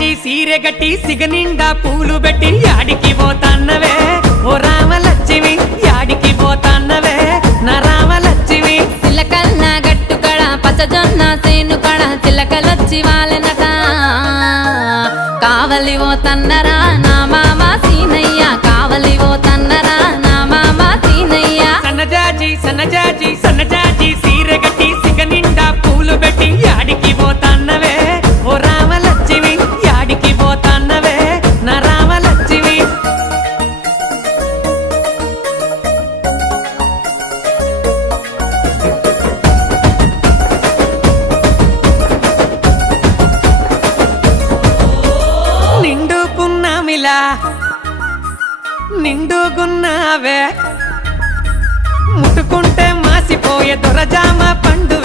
జాజి సీరె గట్టి సిగనిండా పూలు పెట్టి యాడికి పోతాన్నవే ఓ రామలక్ష్మి యాడికి పోతాన్నవే నా రామలక్ష్మి చిలకల్ల గట్టు కడ పచ్చజొన్న సేను కడ చిలకలొచ్చి వాలెనట కావలి ఓ తన్నరా నా మామ సీనయ్య కావలి ఓ తన్నరా నా మామ సీనయ్య సన్నజాజి సీరె గట్టి సిగనిండా పూలు పెట్టి యాడికి పోతాన్నవే ఓ రామలక్ష్మి యాడికి పోతాన్నవే నా రామలక్ష్మి నిండుకున్నావే ముట్టుకుంటే మాసిపోయే దొరజామ పండు